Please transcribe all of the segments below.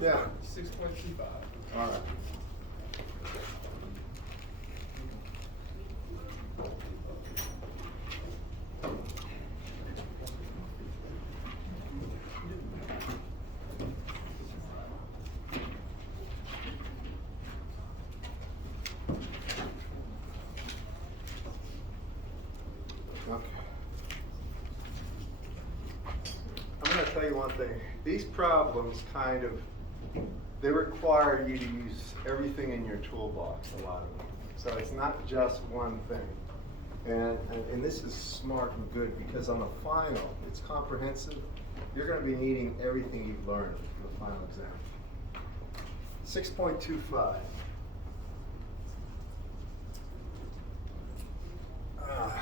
Yeah. 6.25. All right. Okay. I'm going to tell you one thing. These problems they require you to use everything in your toolbox, a lot of them. So it's not just one thing. And this is smart and good because on the final, it's comprehensive. You're going to be needing everything you've learned for the final exam. 6.25. Hang on.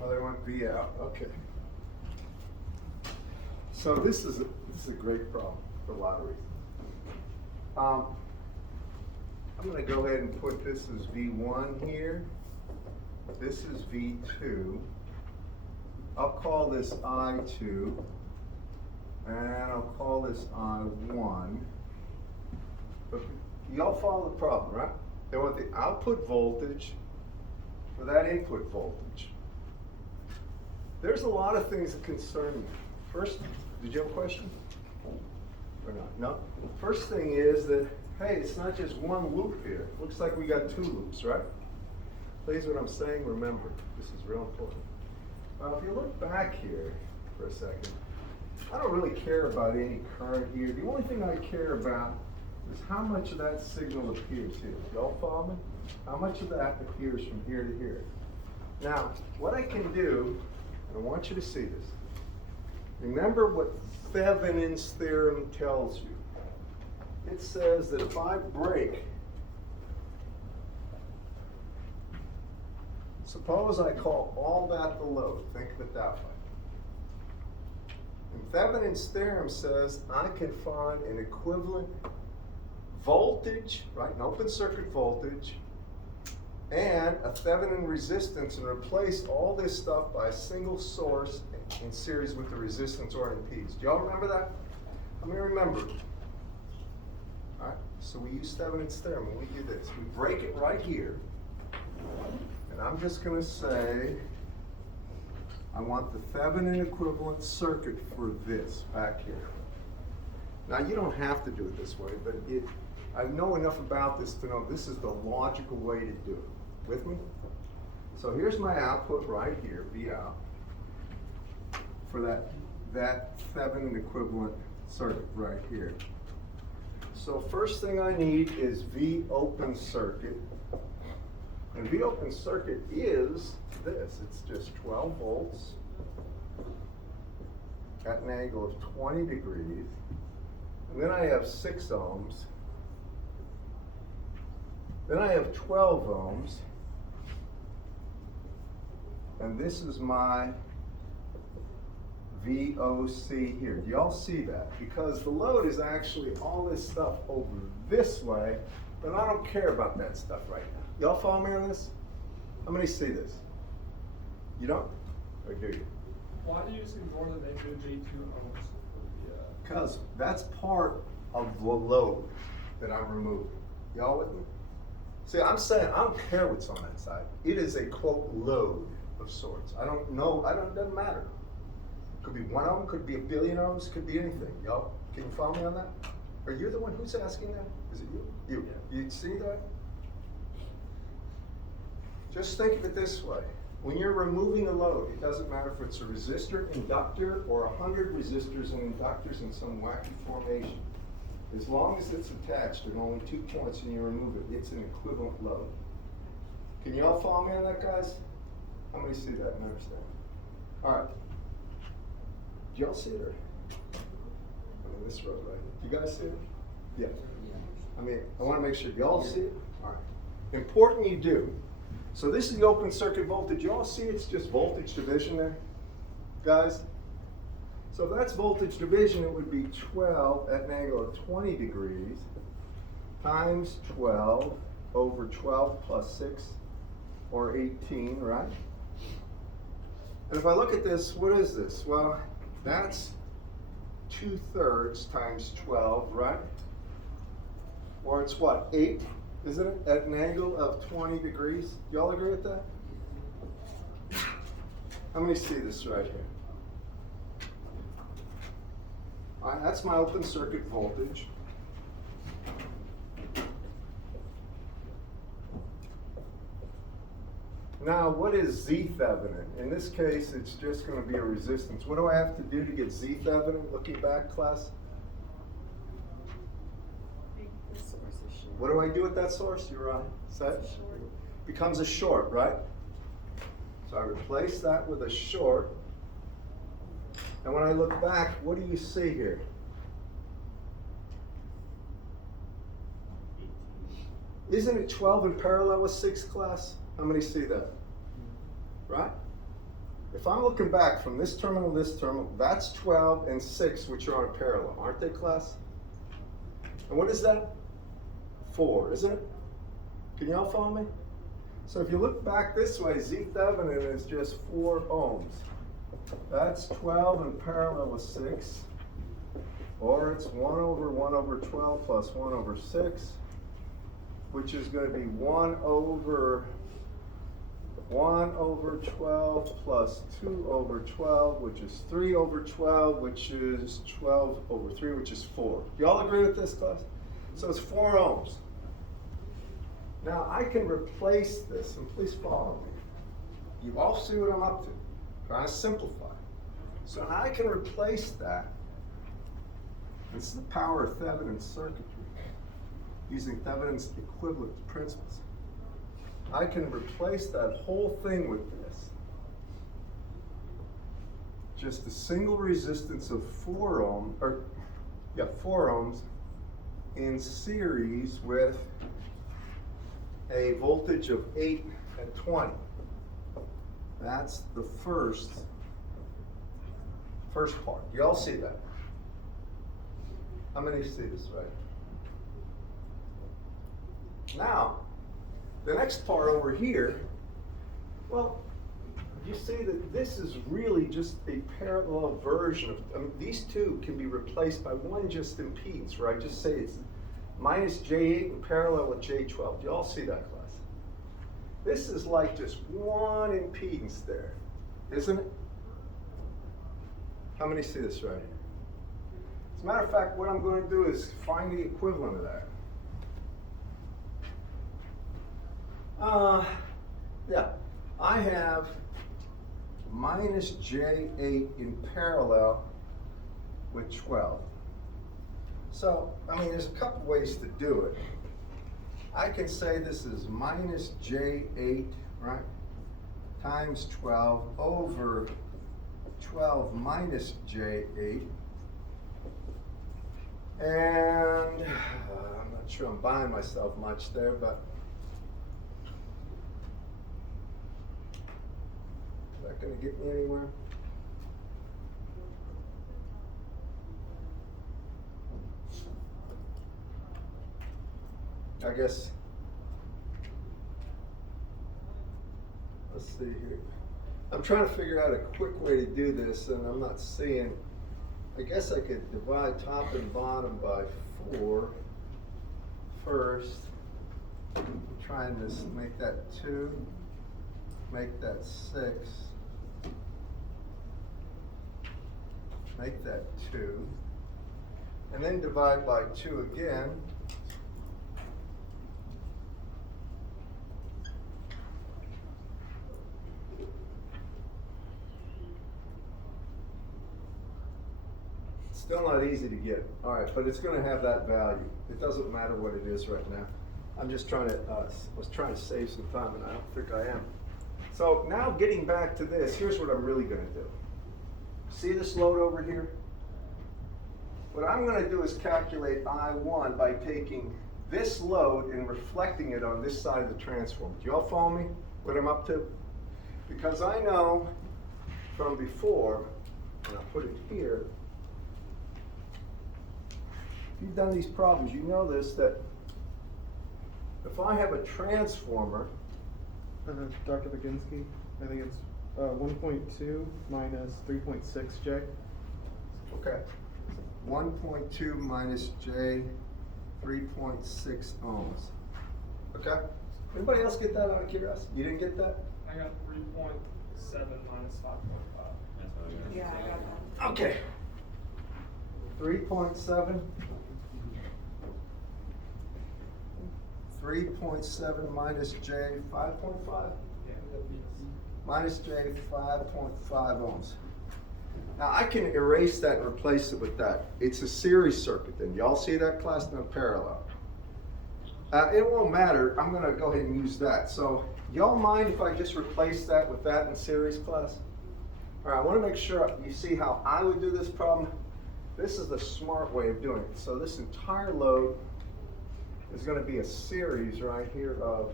Oh, they want V out. Okay. So this is a great problem for a lot of reasons. I'm going to go ahead and put this as V1 here. This is V2. I'll call this I2, and I'll call this I1. But y'all follow the problem, right? They want the output voltage for that input voltage. There's a lot of things that concern me. First, did you have a question? Or not? No? First thing is that, hey, it's not just one loop here. Looks like we got two loops, right? Please, what I'm saying, remember, this is real important. If you look back here for a second, I don't really care about any current here. The only thing I care about is how much of that signal appears here. Y'all follow me? How much of that appears from here to here? Now, what I can do, and I want you to see this. Remember what Thevenin's theorem tells you. It says that if I break, suppose I call all that the load, think of it that way. And Thevenin's theorem says I can find an equivalent voltage, right, an open circuit voltage, and a Thevenin resistance, and replace all this stuff by a single source in series with the resistance or impedes. Do y'all remember that? How many remember it? All right, so we use Thevenin's theorem when we do this. We break it right here, and I'm just going to say I want the Thevenin equivalent circuit for this back here. Now, you don't have to do it this way, but I know enough about this to know this is the logical way to do it. With me? So here's my output right here, V out, for that Thevenin equivalent circuit right here. So first thing I need is V open circuit. And V open circuit is this. It's just 12 volts at an angle of 20 degrees. And then I have 6 ohms. Then I have 12 ohms. And this is my VOC here. Do y'all see that? Because the load is actually all this stuff over this way, but I don't care about that stuff right now. Y'all follow me on this? How many see this? You don't? Or do you? Why do you see more than they do G2 ohms? Because that's part of the load that I'm removing. Y'all with me? See, I'm saying I don't care what's on that side. It is a quote load of sorts. I don't know. It doesn't matter. Could be 1 ohm, could be a billion ohms, could be anything. Y'all, can you follow me on that? Are you the one who's asking that? Is it you? You. Yeah. You see that? Just think of it this way. When you're removing a load, it doesn't matter if it's a resistor, inductor, or 100 resistors and inductors in some wacky formation. As long as it's attached at only 2 points and you remove it, it's an equivalent load. Can you all follow me on that, guys? How many see that and understand? All right. Do y'all see it? Or? I mean, this road, right? You guys see it? Yeah. I mean, I want to make sure. Do y'all see it? All right. Important you do. So this is the open circuit voltage. You all see it's just voltage division there, guys? So if that's voltage division, it would be 12 at an angle of 20 degrees times 12 over 12 plus 6, or 18, right? And if I look at this, what is this? Well, that's 2/3 times 12, right? Or it's what, 8, isn't it? At an angle of 20 degrees. Y'all agree with that? How many see this right here? All right, that's my open circuit voltage. Now, what is Z Thevenin? In this case, it's just going to be a resistance. What do I have to do to get Z Thevenin? Looking back, class? What do I do with that source? You're right. Set? Becomes a short, right? So I replace that with a short. And when I look back, what do you see here? Isn't it 12 in parallel with 6, class? How many see that? Right? If I'm looking back from this terminal to this terminal, that's 12 and 6, which are on parallel, aren't they, class? And what is that? 4, isn't it? Can y'all follow me? So if you look back this way, Z Thevenin is just 4 ohms. That's 12 in parallel with 6, or it's 1 over 12 plus 1 over 6, which is going to be 1 over 12 plus 2 over 12, which is 3 over 12, which is 12 over 3, which is 4. Y'all agree with this, class? So it's 4 ohms. Now I can replace this, and please follow me. You all see what I'm up to. Trying to simplify. So I can replace that. This is the power of Thevenin's circuitry, using Thevenin's equivalent principles. I can replace that whole thing with this. Just a single resistance of 4 ohms in series with a voltage of 8 at 20. That's the first part. You all see that? How many see this, right? Now, the next part over here, well, you see that this is really just a parallel version of, these two can be replaced by one just impedance, where I just say it's minus J8 in parallel with J12. Do you all see that, class? This is like just one impedance there, isn't it? How many see this right here? As a matter of fact, what I'm going to do is find the equivalent of that. Yeah, I have minus J8 in parallel with 12. So, I mean, there's a couple ways to do it. I can say this is minus J8, right, times 12 over 12 minus J8. And I'm not sure I'm buying myself much there, but is that going to get me anywhere? I guess, let's see here. I'm trying to figure out a quick way to do this, and I'm not seeing. I guess I could divide top and bottom by 4 first. Try and just make that 2, make that 6, make that 2, and then divide by 2 again. Still not easy to get. All right, but it's going to have that value. It doesn't matter what it is right now. I'm just trying to, was trying to save some time, and I don't think I am. So now getting back to this, here's what I'm really going to do. See this load over here? What I'm going to do is calculate I1 by taking this load and reflecting it on this side of the transformer. Do you all follow me, what I'm up to? Because I know from before, and I'll put it here, if you've done these problems, you know this, that if I have a transformer, Dr. Baginski, I think it's 1.2 minus 3.6 J. okay, 1.2 minus J, 3.6 ohms. Okay? Anybody else get that out of curiosity? You didn't get that? I got 3.7 minus 5.5. That's what I got. Yeah, I got that. Okay. 3.7. 3.7 minus J, 5.5? Yeah, that'd be. Minus J, 5.5 ohms. Now I can erase that and replace it with that. It's a series circuit then. Y'all see that, class? No, parallel. It won't matter. I'm gonna go ahead and use that. So y'all mind if I just replace that with that in series, class? All right, I wanna make sure you see how I would do this problem. This is the smart way of doing it. So this entire load is going to be a series right here of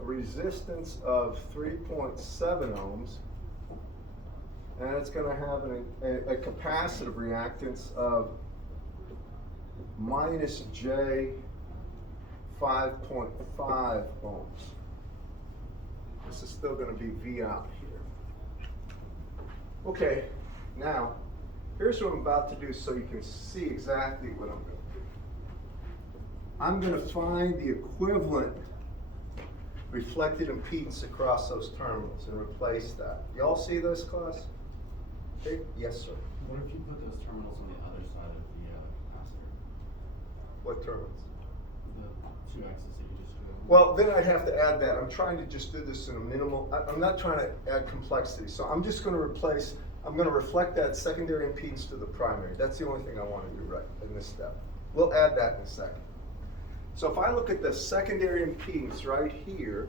a resistance of 3.7 ohms, and it's going to have a capacitive reactance of minus J 5.5 ohms. This is still going to be V out here. Okay, now here's what I'm about to do so you can see exactly what I'm doing. I'm going to find the equivalent reflected impedance across those terminals and replace that. Y'all see this, class? Okay. Yes, sir. What if you put those terminals on the other side of the capacitor? What terminals? The 2 axes that you just showed? Well, then I'd have to add that. I'm trying to just do this in a minimal, I'm not trying to add complexity. So I'm just going to replace, I'm going to reflect that secondary impedance to the primary. That's the only thing I want to do right in this step. We'll add that in a second. So if I look at the secondary impedance right here,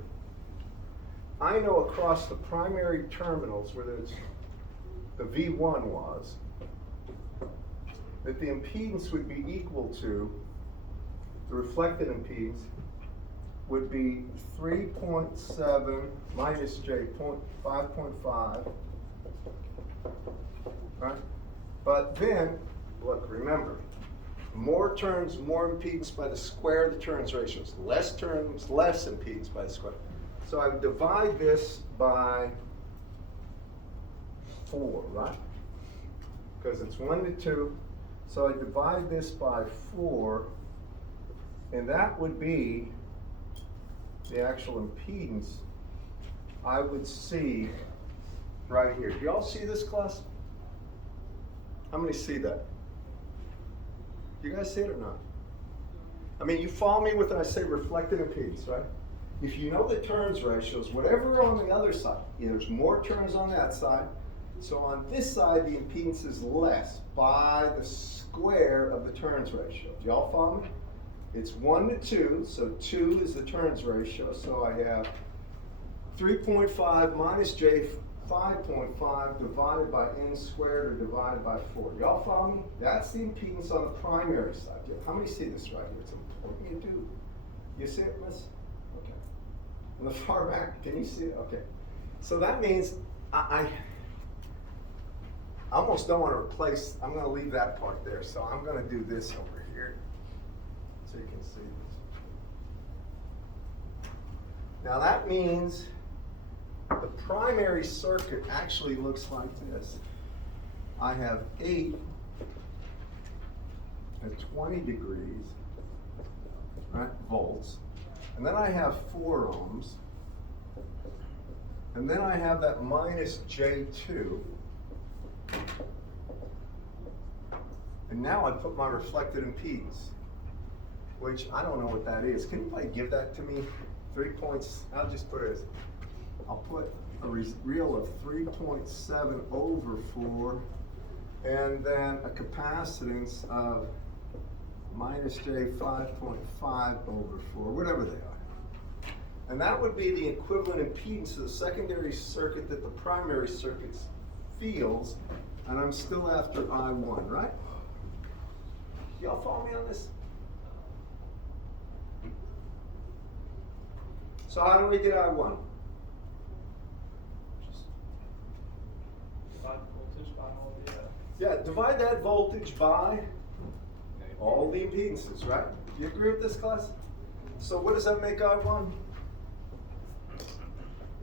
I know across the primary terminals where the V1 was, that the impedance would be equal to, the reflected impedance would be 3.7 minus J 5.5, right? But then, look, remember, more turns, more impedance by the square of the turns ratios. Less turns, less impedance by the square. So I would divide this by 4, right? Because it's 1 to 2. So I divide this by 4, and that would be the actual impedance I would see right here. Do y'all see this, class? How many see that? Do you guys see it or not? I mean, you follow me with when I say reflected impedance, right? If you know the turns ratios, whatever on the other side, there's more turns on that side. So on this side, the impedance is less by the square of the turns ratio. Do y'all follow me? It's 1 to 2, so 2 is the turns ratio, so I have 3.5 minus j 5.5 divided by n squared or divided by 4. Y'all follow me? That's the impedance on the primary side. How many see this right here? It's important you do. You see it, miss? Okay. On the far back, can you see it? Okay. So that means I almost don't want to replace, I'm going to leave that part there. So I'm going to do this over here so you can see this. Now that means the primary circuit actually looks like this. I have 8 at 20 degrees, right, volts. And then I have 4 ohms. And then I have that minus J2. And now I put my reflected impedance, which I don't know what that is. Can anybody give that to me? 3 points, I'll just put it as, I'll put a real of 3.7 over 4, and then a capacitance of minus J 5.5 over 4, whatever they are. And that would be the equivalent impedance of the secondary circuit that the primary circuit feels, and I'm still after I1, right? Y'all follow me on this? So how do we get I1? Divide voltage by all the, Yeah, divide that voltage by all the impedances, right? Do you agree with this, class? So what does that make I1?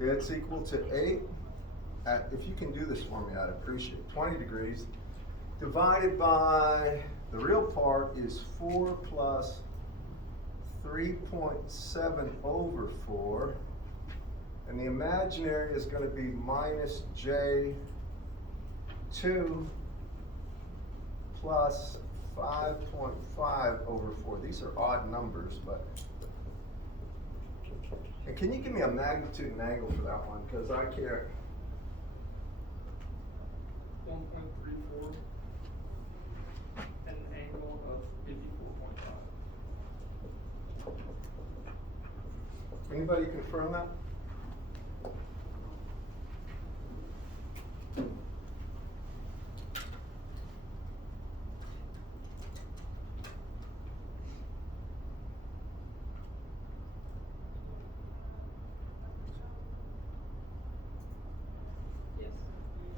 It's equal to 8 at, if you can do this for me, I'd appreciate it, 20 degrees, divided by, the real part is 4 plus 3.7 over 4, and the imaginary is going to be minus J2 plus 5.5 over 4. These are odd numbers, but. And can you give me a magnitude and angle for that one? Because I can't. 1.34 and an angle of 54.5. Anybody confirm that?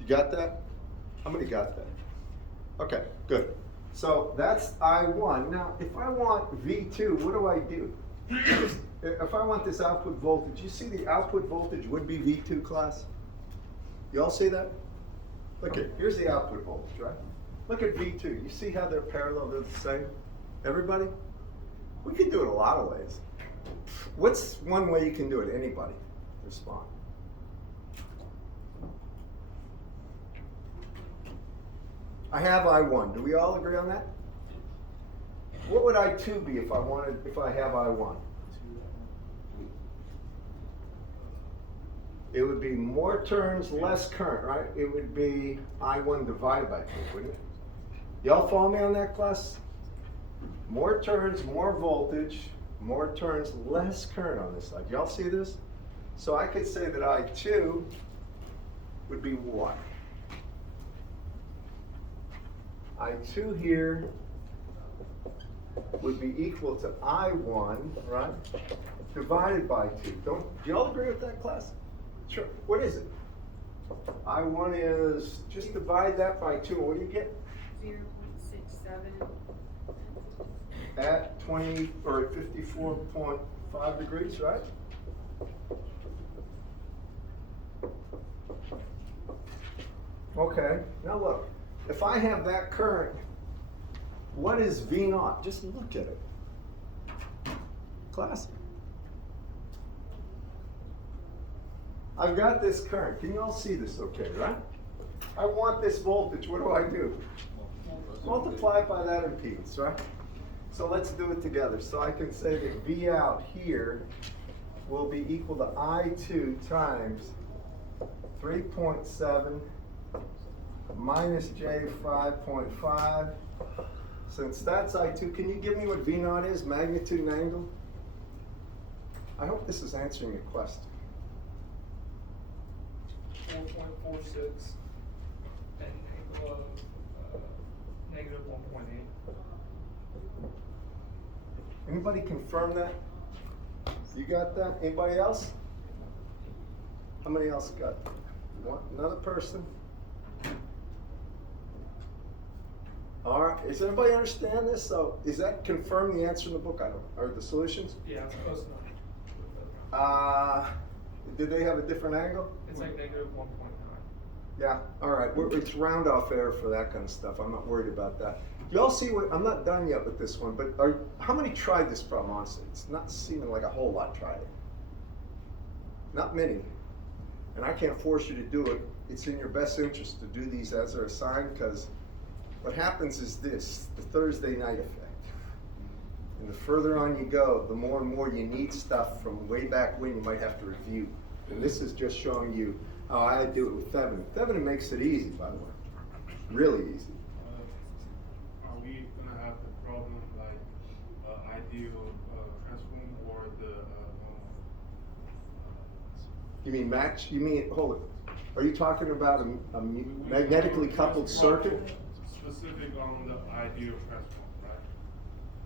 You got that? How many got that? Okay, good. So that's I1. Now, if I want V2, what do I do? If I want this output voltage, you see the output voltage would be V2, class? You all see that? Look at, here's the output voltage, right? Look at V2. You see how they're parallel, they're the same? Everybody? We can do it a lot of ways. What's one way you can do it? Anybody? Respond. I have I1. Do we all agree on that? What would I2 be if I have I1? It would be more turns, less current, right? It would be I1 divided by 2, wouldn't it? Y'all follow me on that, class? More turns, more voltage, more turns, less current on this side. Y'all see this? So I could say that I2 would be what? I2 here would be equal to I1, right? Divided by 2. Do y'all agree with that, class? Sure. What is it? I1 is, just divide that by 2. What do you get? 0.67. At 20 or at 54.5 degrees, right? Okay. Now look. If I have that current, what is V naught? Just look at it. Class. I've got this current. Can you all see this okay, right? I want this voltage. What do? Multiply it by that impedance, right? So let's do it together. So I can say that V out here will be equal to I2 times 3.7 minus J 5.5. Since that's I2, can you give me what V naught is, magnitude and angle? I hope this is answering your question. 4.46 and angle of negative 1.8. Anybody confirm that? You got that? Anybody else? How many else got? One, another person? All right, does everybody understand this? So, is that confirm the answer in the book? I don't, or the solutions? Yeah, it's close enough. Did they have a different angle? It's like negative 1.9. Yeah, all right, it's round off error for that kind of stuff. I'm not worried about that. You all see what, I'm not done yet with this one, but how many tried this problem, honestly? It's not seeming like a whole lot tried it. Not many. And I can't force you to do it. It's in your best interest to do these as they're assigned, because what happens is this, the Thursday night effect. And the further on you go, the more and more you need stuff from way back when you might have to review. And this is just showing you how I do it with Thevenin. Thevenin makes it easy, by the way. Really easy. Are we gonna have the problem like ideal transform or the You mean match? You mean, hold it. Are you talking about a magnetically coupled circuit? specific on the ideal transform, right?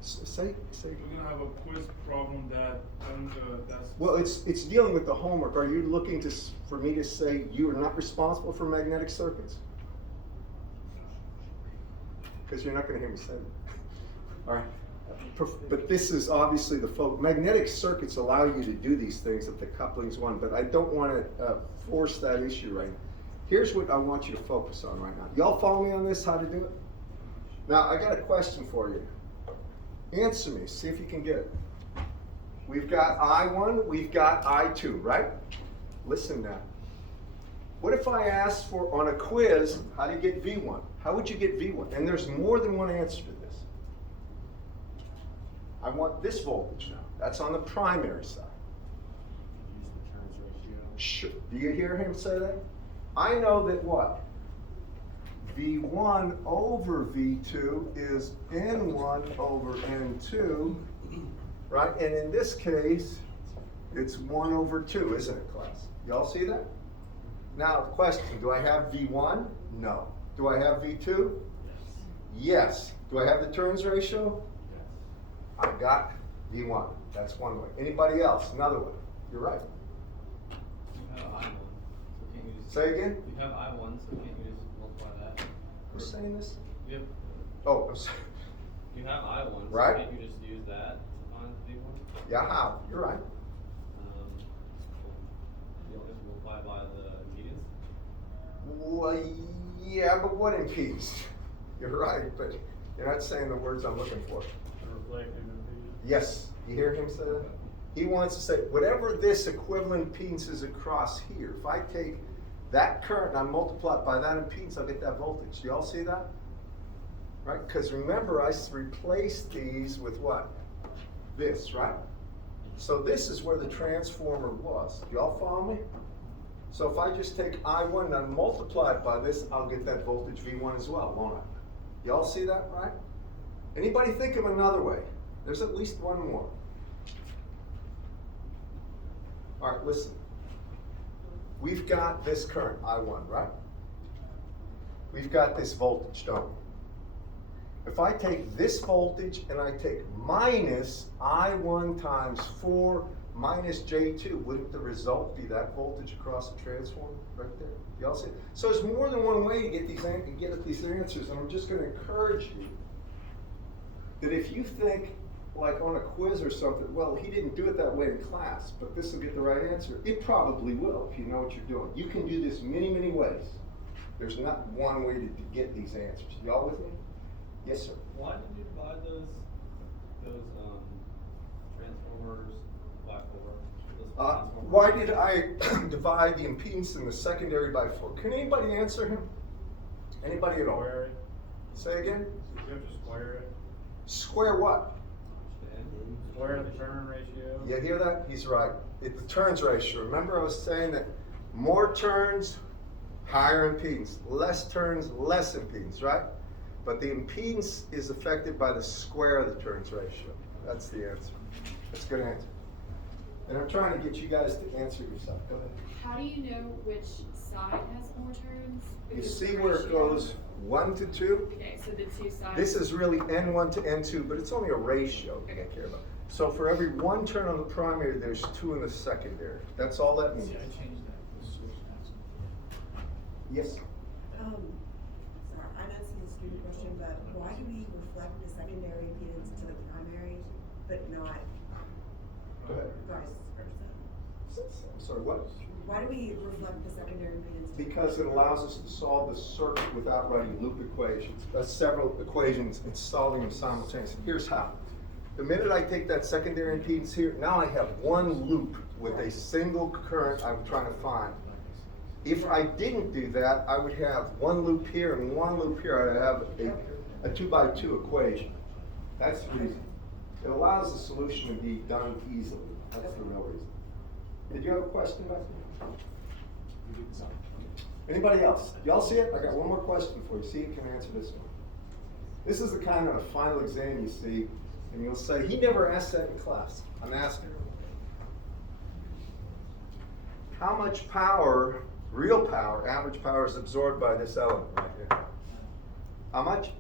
Say. We're gonna have a quiz problem that's. Well, it's dealing with the homework. Are you looking for me to say you are not responsible for magnetic circuits? Because you're not going to hear me say that. All right. But this is obviously the focus. Magnetic circuits allow you to do these things if the coupling's one, but I don't want to force that issue right now. Here's what I want you to focus on right now. Y'all follow me on this, how to do it? Now, I got a question for you. Answer me, see if you can get it. We've got I1, we've got I2, right? Listen now. What if I asked for, on a quiz, how do you get V1? How would you get V1? And there's more than one answer to this. I want this voltage now. That's on the primary side. Use the turns ratio. Sure. Do you hear him say that? I know that what? V1 over V2 is N1 over N2, right? And in this case, it's 1 over 2, isn't it, class? Y'all see that? Now, question, do I have V1? No. Do I have V2? Yes. Do I have the turns ratio? Yes. I got V1. That's one way. Anybody else? Another way. You're right. You have I1, so can't you just. Say again? You have I1, so can't you just multiply that? Who's saying this? Yep. Oh, I'm sorry. You have I1, so Right. can't you just use that to find V1? Yeah, how? You're right. You don't just multiply by the impedance? Well, yeah, but what impedance? You're right, but you're not saying the words I'm looking for. Yes, you hear him say that? He wants to say, whatever this equivalent impedance is across here, if I take that current and I multiply it by that impedance, I'll get that voltage. Do y'all see that? Right? Because remember, I replaced these with what? This, right? So this is where the transformer was. Do y'all follow me? So if I just take I1 and I multiply it by this, I'll get that voltage V1 as well, won't I? Y'all see that, right? Anybody think of another way? There's at least one more. All right, listen. We've got this current, I1, right? We've got this voltage, don't we? If I take this voltage and I take minus I1 times 4 minus J2, wouldn't the result be that voltage across the transformer right there? Y'all see? So there's more than one way to get at these answers, and I'm just going to encourage you that if you think, like on a quiz or something, well, he didn't do it that way in class, but this will get the right answer. It probably will if you know what you're doing. You can do this many, many ways. There's not one way to get these answers. Y'all with me? Yes, sir. Why did you divide those transformers by 4? Those transformers? Why did I divide the impedance in the secondary by 4? Can anybody answer him? Anybody at all? Square it. Say again? You have to square it. Square what? Square the turn ratio. You hear that? He's right. It's the turns ratio. Remember I was saying that more turns, higher impedance. Less turns, less impedance, right? but the impedance is affected by the square of the turns ratio. That's the answer. That's a good answer. And I'm trying to get you guys to answer yourself. Go ahead. How do you know which side has more turns? You Because see the where it ratio- goes 1 to 2? Okay, so the two sides. This is really N1 to N2, but it's only a ratio you Okay. care about. So for every 1 turn on the primary, there's 2 in the secondary. That's all that means. Yeah, I changed that. Yes? Sorry, I know this is a stupid question, but why do we reflect the secondary impedance to the primary, but not Go ahead. vice versa? I'm sorry, what? Why do we reflect the secondary impedance? to the Because it allows us to solve the circuit without writing loop equations. That's several equations and solving them simultaneously. Here's how. The minute I take that secondary impedance here, now I have one loop with a single current I'm trying to find. If I didn't do that, I would have one loop here and one loop here. I'd have a 2x2 equation. That's the reason. It allows the solution to be done easily. That's the real reason. Did you have a question, Beth? Anybody else? Y'all see it? I got one more question for you. See if you can answer this one. This is the kind of final exam you see, and you'll say, he never asked that in class. I'm asking. How much power, real power, average power is absorbed by this element right here? How much?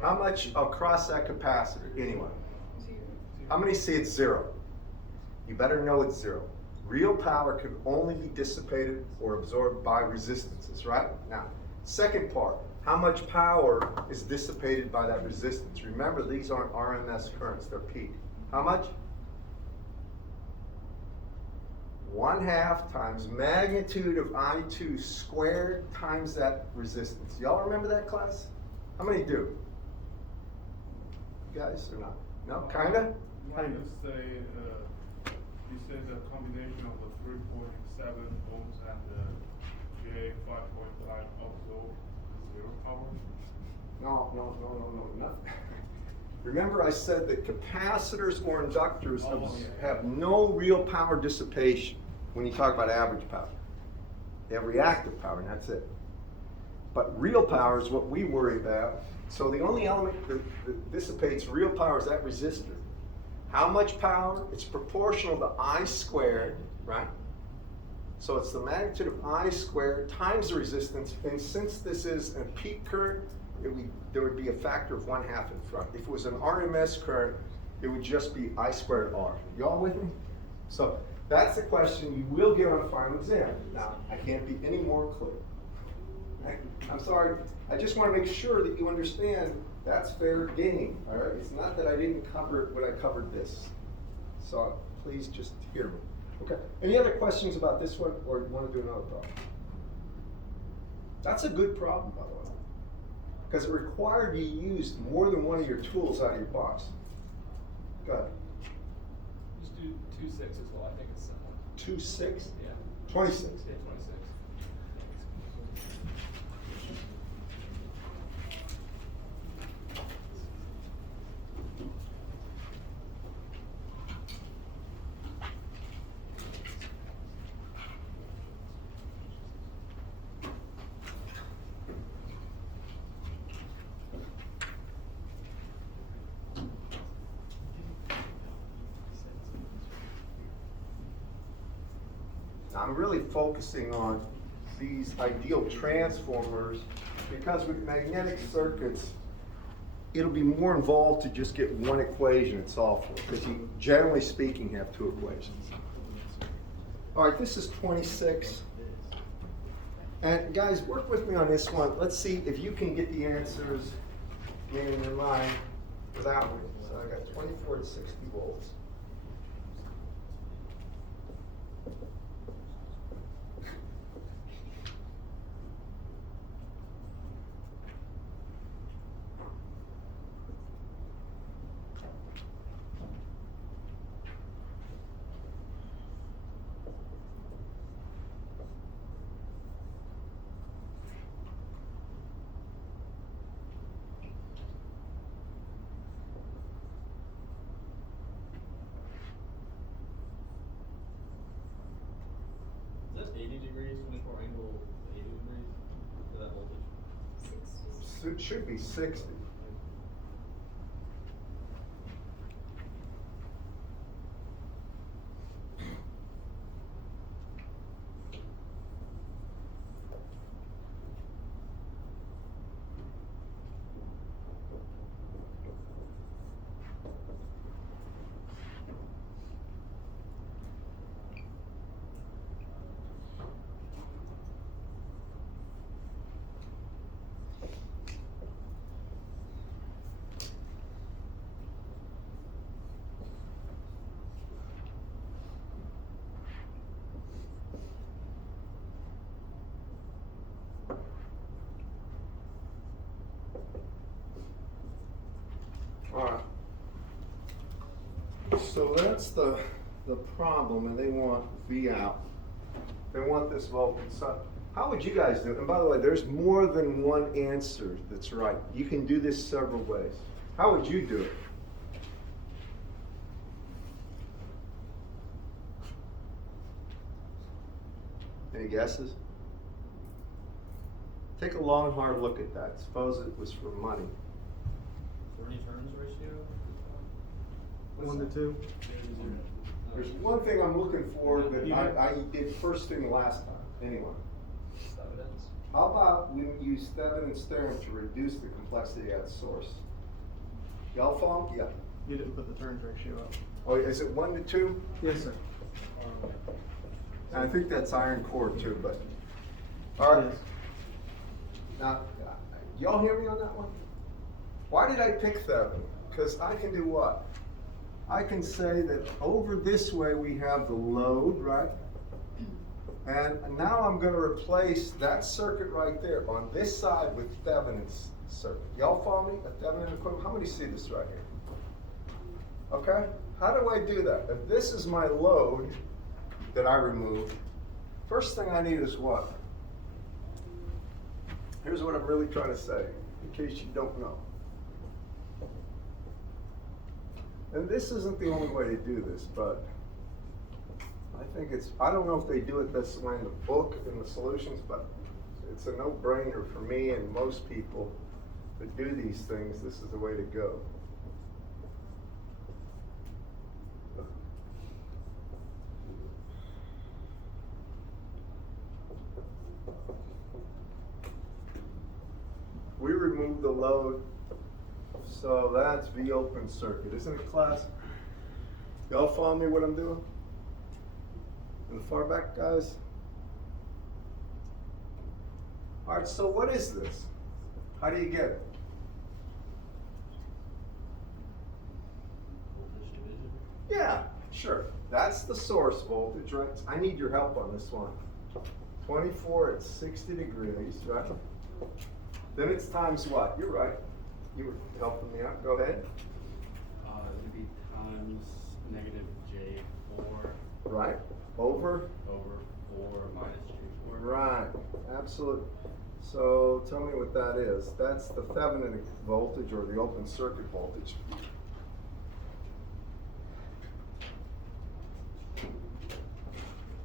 How much across that capacitor, anyway? How many see it's 0? You better know it's 0. Real power can only be dissipated or absorbed by resistances, right? Now, second part, how much power is dissipated by that resistance? Remember, these aren't RMS currents, they're peak. How much? 1/2 times magnitude of I2 squared times that resistance. Y'all remember that class? How many do? You guys or not? No, kinda? You want to say, you said the combination of the 3.7 ohms and the J 5.5 absorb 0 power? No, nothing. Remember I said that capacitors or inductors have no real power dissipation when you talk about average power. They have reactive power and that's it. But real power is what we worry about. So the only element that dissipates real power is that resistor. How much power? It's proportional to I squared, right? So it's the magnitude of I squared times the resistance, and since this is a peak current, there would be a factor of 1/2 in front. If it was an RMS current, it would just be I squared R. Y'all with me? So that's the question you will get on a final exam. Now, I can't be any more clear. I'm sorry, I just want to make sure that you understand that's fair game, all right? It's not that I didn't cover it when I covered this. So please just hear me. Okay, any other questions about this one, or you want to do another problem? That's a good problem, by the way, because it required you use more than one of your tools out of your box. Go ahead. Just do 2/6 as well, I think it's similar. 2/6? Yeah. 26. Yeah, 26. I'm really focusing on these ideal transformers because with magnetic circuits, it'll be more involved to just get one equation and solve for it, because you, generally speaking, have 2 equations. All right, this is 26. And guys, work with me on this one. Let's see if you can get the answers in your mind without me. So I got 24 to 60 volts. Is that 80 degrees, 24 angle 80 degrees for that voltage? 60. it should be 60. Alright. So that's the problem, and they want V out. They want this voltage. So how would you guys do it? And by the way, there's more than one answer that's right. You can do this several ways. How would you do it? Any guesses? Take a long, hard look at that. Suppose it was for money. 40 turns ratio? 1 to 2. There's one thing I'm looking for that I did first thing last time, anyway. Evidence. How about we use Theven and Sterling to reduce the complexity at source? Y'all follow? Yeah. You didn't put the turns ratio up. Oh, is it 1 to 2? Yes, sir. And I think that's iron core too, but, all right. Yes. Now, y'all hear me on that one? Why did I pick Theven? Because I can do what? I can say that over this way we have the load, right? And now I'm going to replace that circuit right there on this side with Theven's circuit. Y'all follow me? A Thevenin equivalent. How many see this right here? Okay? How do I do that? If this is my load that I removed, first thing I need is what? Here's what I'm really trying to say, in case you don't know. And this isn't the only way to do this, but I think I don't know if they do it this way in the book, in the solutions, but it's a no-brainer for me and most people that do these things. This is the way to go. We remove the load, so that's V open circuit, isn't it, class? Y'all follow me what I'm doing? In the far back, guys? All right, so what is this? How do you get it? Voltage division? Yeah, sure. That's the source voltage, right? I need your help on this one. 24 at 60 degrees, right? Then it's times what? You're right. You were helping me out. Go ahead. It would be times negative J4 Right. Over. over 4 minus J4. Right. Absolutely. So tell me what that is. That's the Thevenin voltage or the open circuit voltage.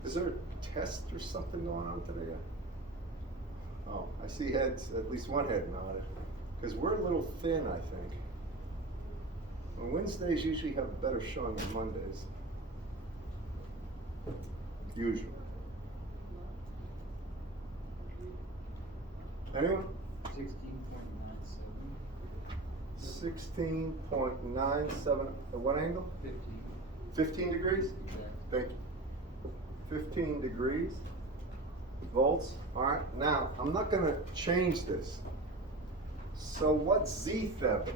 Is there a test or something going on today? Oh, I see heads, at least one head nodded. Because we're a little thin, I think. And Wednesdays usually have a better showing than Mondays. Usually. Anyone? 16.97. 16.97, at what angle? 15. 15 degrees? Thank you. 15 degrees, volts. All right, now, I'm not going to change this. So what's Z Thevenin?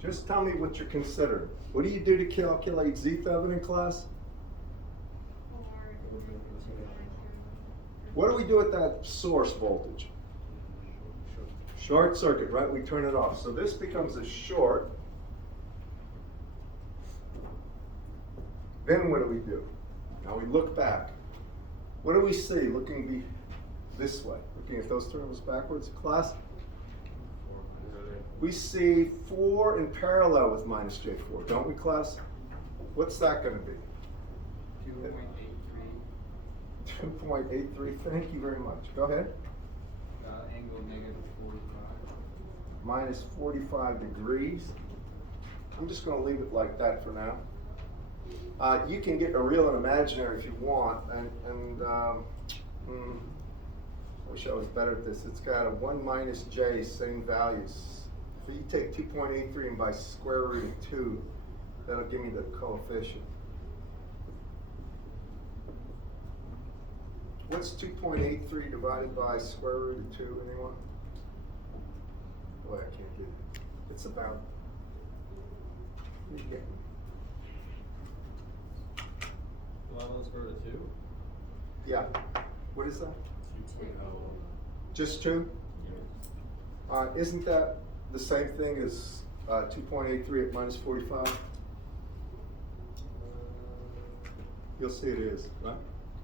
Just tell me what you're considering. What do you do to calculate Z Thevenin, class? What do we do at that source voltage? Short circuit, right? We turn it off. So this becomes a short. Then what do we do? Now we look back. What do we see looking this way? Looking at those terms backwards, class? We see 4 in parallel with minus J4, don't we, class? What's that going to be? 2.83. 2.83, thank you very much. Go ahead. angle -45. Minus 45 degrees. I'm just gonna leave it like that for now. You can get a real and imaginary if you want, I wish I was better at this. It's got a 1 minus j, same values. So you take 2.83 and by square root of 2, that'll give me the coefficient. What's 2.83 divided by square root of 2, anyone? Boy, I can't do it. It's about, yeah. Well, let's go to 2. Yeah. What is that? 2.0. Just 2? Yeah. Isn't that the same thing as 2.83 at minus 45? You'll see it is, right?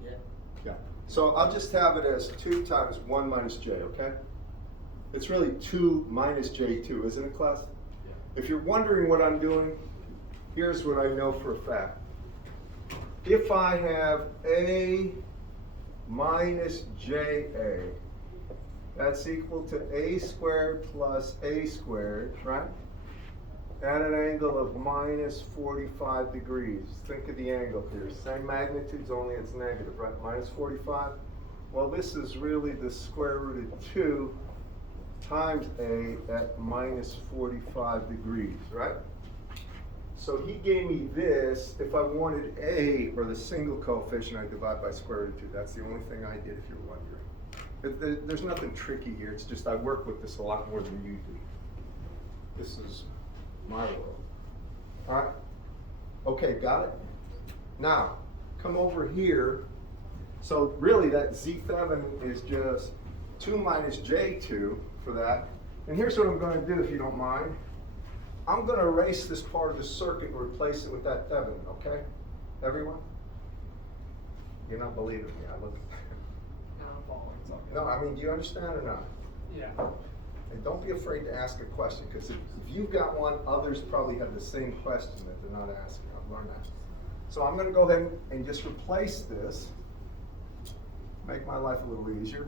Yeah. Yeah. So I'll just have it as 2 times 1 minus j, okay? It's really 2 minus j2, isn't it, class? Yeah. If you're wondering what I'm doing, here's what I know for a fact. If I have a minus ja, that's equal to a squared plus a squared, right? At an angle of minus 45 degrees. Think of the angle here. Same magnitudes, only it's negative, right? Minus 45. Well, this is really the square root of 2 times a at minus 45 degrees, right? So he gave me this. If I wanted a, or the single coefficient, I divide by square root of 2. That's the only thing I did, if you're wondering. There's nothing tricky here. It's just I work with this a lot more than you do. This is my world. All right. Okay, got it? Now, come over here. So really that Z7 is just 2 minus J2 for that. And here's what I'm going to do, if you don't mind. I'm going to erase this part of the circuit and replace it with that Thevenin, okay? Everyone? You're not believing me. I look. No, I'm following. It's all good. No, I mean, do you understand or not? Yeah. And don't be afraid to ask a question, because if you've got one, others probably have the same question that they're not asking. I've learned that. So I'm going to go ahead and just replace this, make my life a little easier,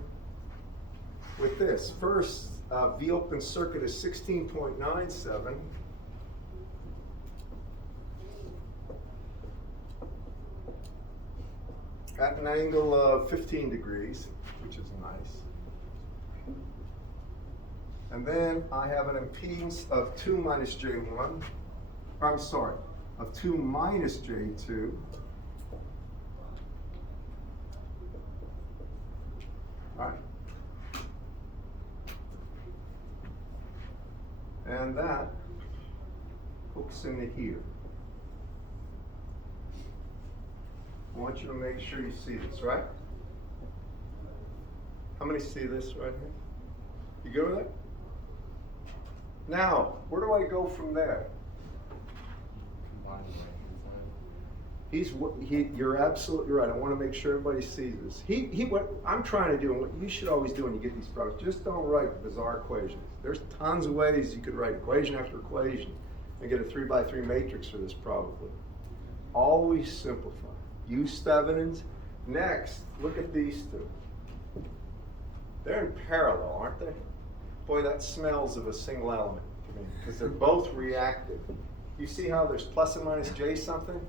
with this. First, V open circuit is 16.97. At an angle of 15 degrees, which is nice. And then I have an impedance of 2 minus J1, I'm sorry, of 2 minus J2. All right. And that hooks into here. I want you to make sure you see this, right? How many see this right here? You go with that? Now, where do I go from there? Combine the right-hand side. You're absolutely right. I want to make sure everybody sees this. What I'm trying to do, and what you should always do when you get these problems, just don't write bizarre equations. There's tons of ways you could write equation after equation and get a 3x3 matrix for this probably. Always simplify. Use Thevenin's. Next, look at these two. They're in parallel, aren't they? Boy, that smells of a single element to me, because they're both reactive. You see how there's plus and minus J something?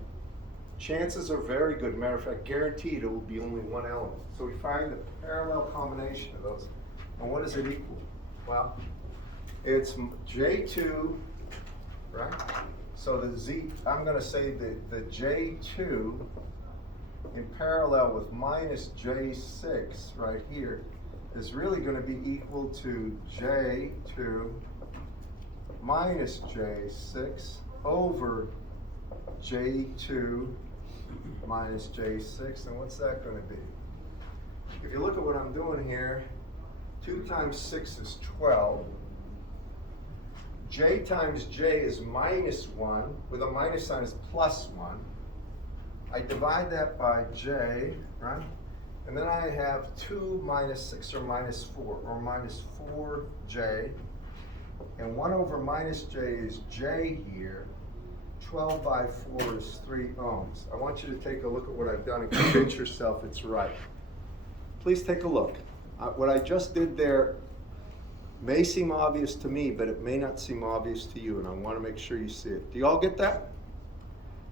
Chances are very good. Matter of fact, guaranteed it will be only one element. So we find the parallel combination of those. And what does it equal? Well, it's J2, right? So the Z, I'm going to say the J2 in parallel with minus J6 right here is really going to be equal to J2 minus J6 over J2 minus J6. And what's that going to be? If you look at what I'm doing here, 2 times 6 is 12. J times J is minus 1, with a minus sign is plus 1. I divide that by J, right? And then I have 2 minus 6, or minus 4, or minus 4J. And 1 over minus J is J here. 12 by 4 is 3 ohms. I want you to take a look at what I've done and convince yourself it's right. Please take a look. What I just did there may seem obvious to me, but it may not seem obvious to you, and I want to make sure you see it. Do y'all get that?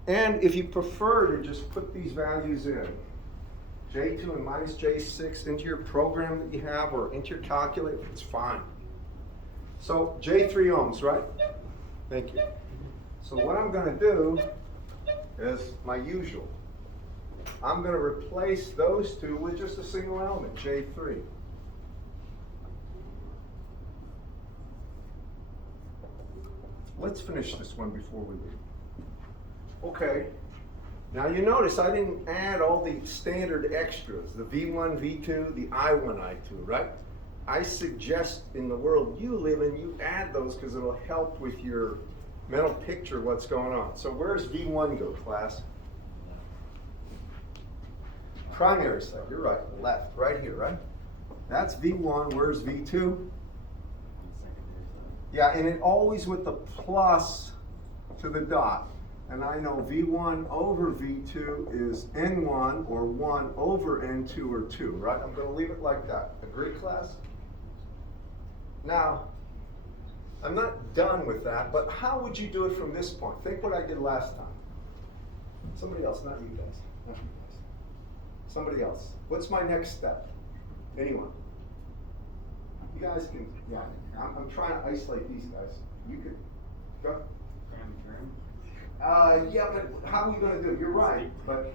And if you prefer to just put these values in, J2 and minus J6 into your program that you have or into your calculator, it's fine. So J3 ohms, right? Thank you. So what I'm going to do is my usual. I'm going to replace those two with just a single element, J3. Let's finish this one before we leave. Okay. Now you notice I didn't add all the standard extras, the V1, V2, the I1, I2, right? I suggest in the world you live in, you add those because it'll help with your mental picture of what's going on. So where's V1 go, class? Primary side, you're right, left, right here, right? That's V1, where's V2? Yeah, and it always with the plus to the dot. And I know V1 over V2 is N1 or 1 over N2 or 2, right? I'm going to leave it like that. Agree, class? Now, I'm not done with that, but how would you do it from this point? Think what I did last time. Somebody else, not you guys. Not you guys. Somebody else. What's my next step? Anyone? You guys can, yeah, I'm trying to isolate these guys. You can, go. Yeah, but how are you going to do it? You're right, but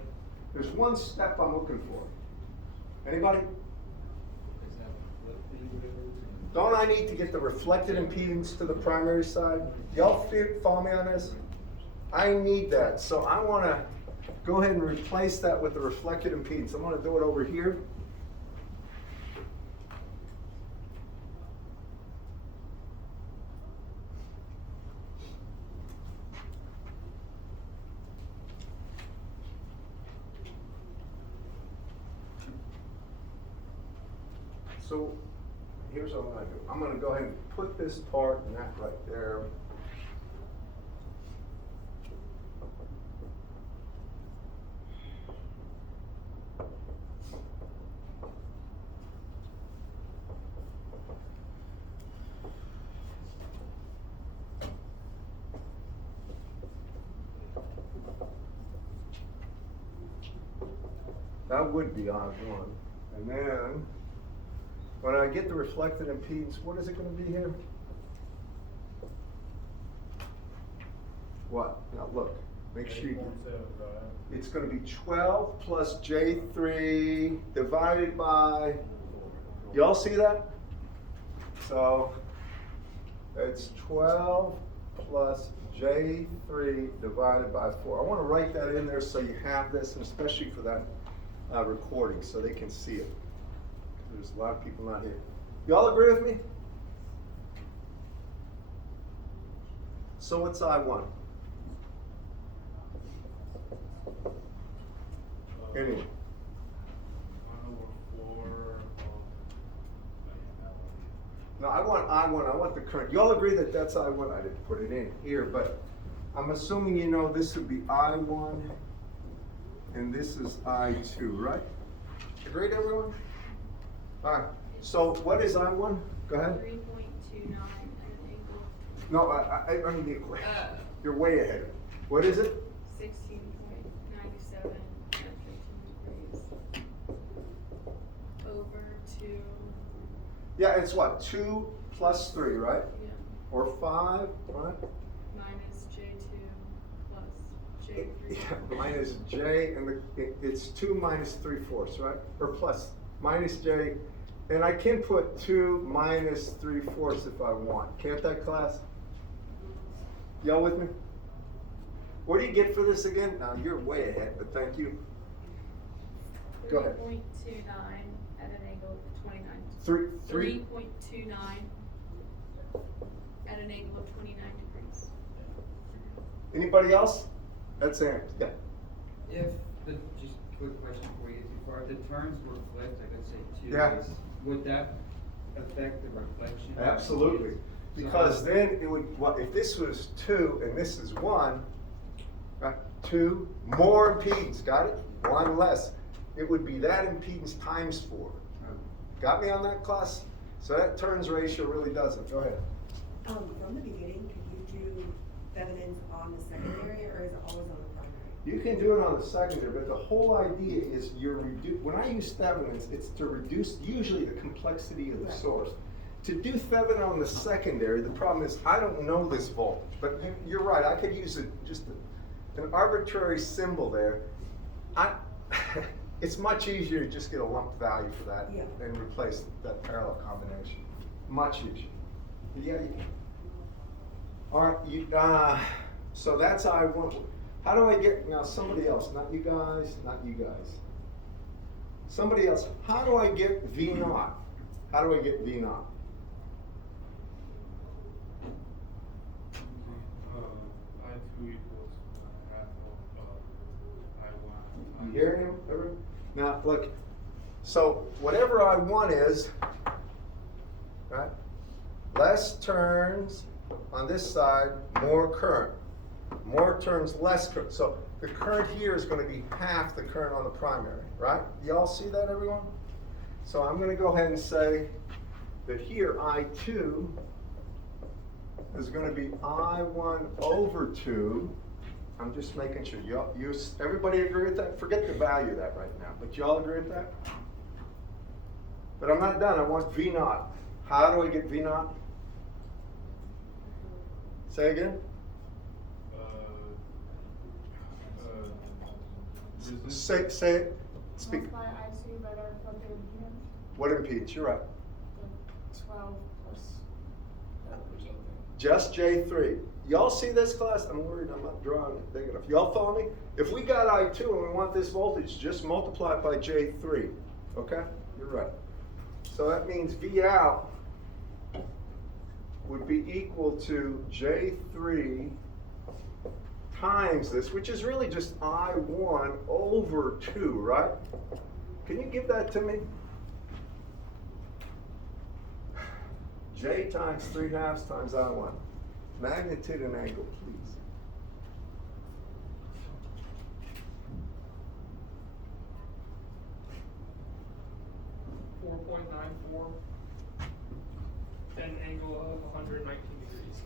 there's one step I'm looking for. Anybody? Don't I need to get the reflected impedance to the primary side? Y'all follow me on this? I need that, so I want to go ahead and replace that with the reflected impedance. I'm going to do it over here. So here's what I'm going to do. I'm going to go ahead and put this part and that right there. That would be on one. And then when I get the reflected impedance, what is it going to be here? What? Now look, make sure you, it's going to be 12 plus J3 divided by, y'all see that? So it's 12 plus J3 divided by 4. I want to write that in there so you have this, and especially for that recording so they can see it. There's a lot of people not here. Y'all agree with me? So what's I1? Anyway. No, I want I1. I want the current. Y'all agree that that's I1? I didn't put it in here, but I'm assuming you know this would be I1 and this is I2, right? Agreed, everyone? All right, so what is I1? Go ahead. 3.29 at an angle. No, I need the equation. You're way ahead. What is it? 16.97 at 15 degrees. Over 2. Yeah, it's what? 2 plus 3, right? Yeah. Or 5, right? Minus J2 plus J3. Yeah, minus J, and it's 2 minus 3/4, right? Or plus, minus J. And I can put 2 minus 3/4 if I want. Can't that, class? Y'all with me? What do you get for this again? Now, you're way ahead, but thank you. Go ahead. 3.29 at an angle of 29. 3.29 at an angle of 29 degrees. Anybody else? That's Aaron. Yeah. If the, just quick question before we get too far, if the turns were flipped, like let's say 2 Yeah. ways, would that affect the reflection? Absolutely. Because then it would, well, if this was 2 and this is 1, right? 2 more impedance, got it? 1 less. It would be that impedance times 4. Got me on that, class? So that turns ratio really doesn't, go ahead. From the beginning, could you do feminines on the secondary, or is it always on the primary? You can do it on the secondary, but the whole idea is when I use thevenins, it's to reduce usually the complexity of the Right. source. To do thevenin on the secondary, the problem is I don't know this voltage, but you're right, I could use just an arbitrary symbol there. It's much easier to just get a lump value for that Yeah. and replace that parallel combination. Much easier. Yeah. All right, so that's I1. How do I get, now somebody else, not you guys, not you guys. Somebody else, how do I get V naught? How do I get V naught? I2 equals half of I1. You hear him? Everyone? Now, look, so whatever I1 is, right? Less turns on this side, more current. More turns, less current. So the current here is going to be half the current on the primary, right? You all see that, everyone? So I'm going to go ahead and say that here I2 is going to be I1 over 2. I'm just making sure. Everybody agree with that? Forget the value of that right now, but you all agree with that? But I'm not done. I want V naught. How do I get V naught? Say again? Say it. Speak. Multiply I2 by the reflected impedance, What impedance? You're right. the 12 plus J3. Just J3. Y'all see this, class? I'm worried I'm not drawing it big enough. Y'all follow me? If we got I2 and we want this voltage, just multiply it by J3. Okay? You're right. So that means V out would be equal to J3 times this, which is really just I1 over 2, right? Can you give that to me? J times 3/2 times I1. Magnitude and angle, please. .94, an angle of 119 degrees.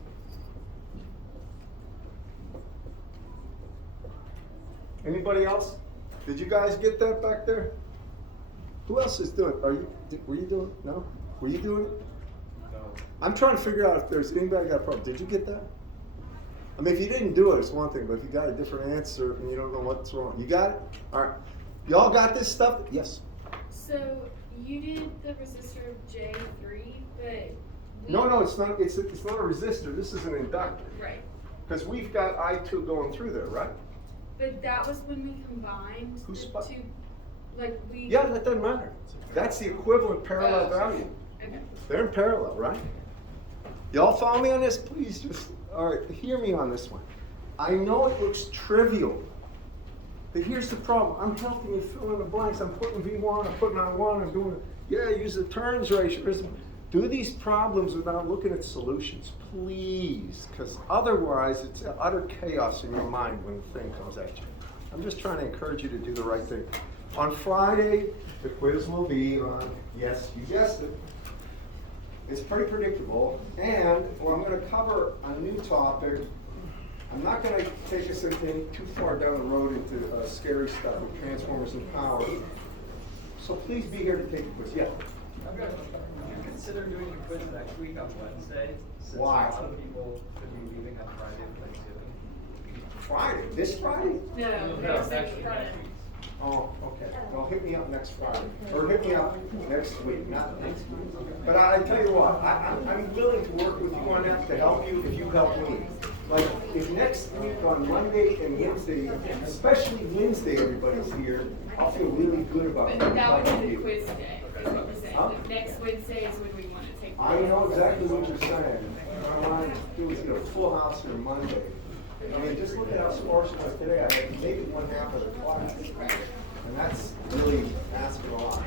Anybody else? Did you guys get that back there? Who else is doing it? Were you doing it? No? Were you doing it? No. I'm trying to figure out if there's anybody got a problem. Did you get that? I mean, if you didn't do it, it's one thing, but if you got a different answer and you don't know what's wrong, you got it? All right. Y'all got this stuff? Yes. So you did the resistor of J3, but No, it's not. It's not a resistor. This is an inductor. Right. Because we've got I2 going through there, right? But that was when we combined Who's the spot- two, like we. Yeah, that doesn't matter. That's the equivalent parallel Oh. value. Okay. They're in parallel, right? Y'all follow me on this? Please just, all right, hear me on this one. I know it looks trivial, but here's the problem. I'm helping you fill in the blanks. I'm putting V1, I'm putting I1, I'm doing, use the turns ratio. Do these problems without looking at solutions, please, because otherwise it's utter chaos in your mind when the thing comes at you. I'm just trying to encourage you to do the right thing. On Friday, the quiz will be on, yes, you guessed it. It's pretty predictable, and I'm going to cover a new topic. I'm not going to take us too far down the road into scary stuff with transformers and power. So please be here to take the quiz. Yeah. Would you consider doing the quiz next week on Wednesday? Since Why? a lot of people could be leaving on Friday for Thanksgiving. Friday? This Friday? No, next next week. Friday. Oh, okay. Well, hit me up next Friday, or hit me up next week, not next week. But I tell you what, I'm willing to work with you on that to help you if you help me. Like, if next week on Monday and Wednesday, especially Wednesday, everybody's here, I'll feel really good about But that would helping be the you. quiz day, is what we're saying. Huh? The next Wednesday is when we want to take. the I know quiz. exactly what you're saying. What I want to do is get a full house here Monday. I mean, just look at how sparse it was today. I had maybe one half of the class. And that's really asking a lot.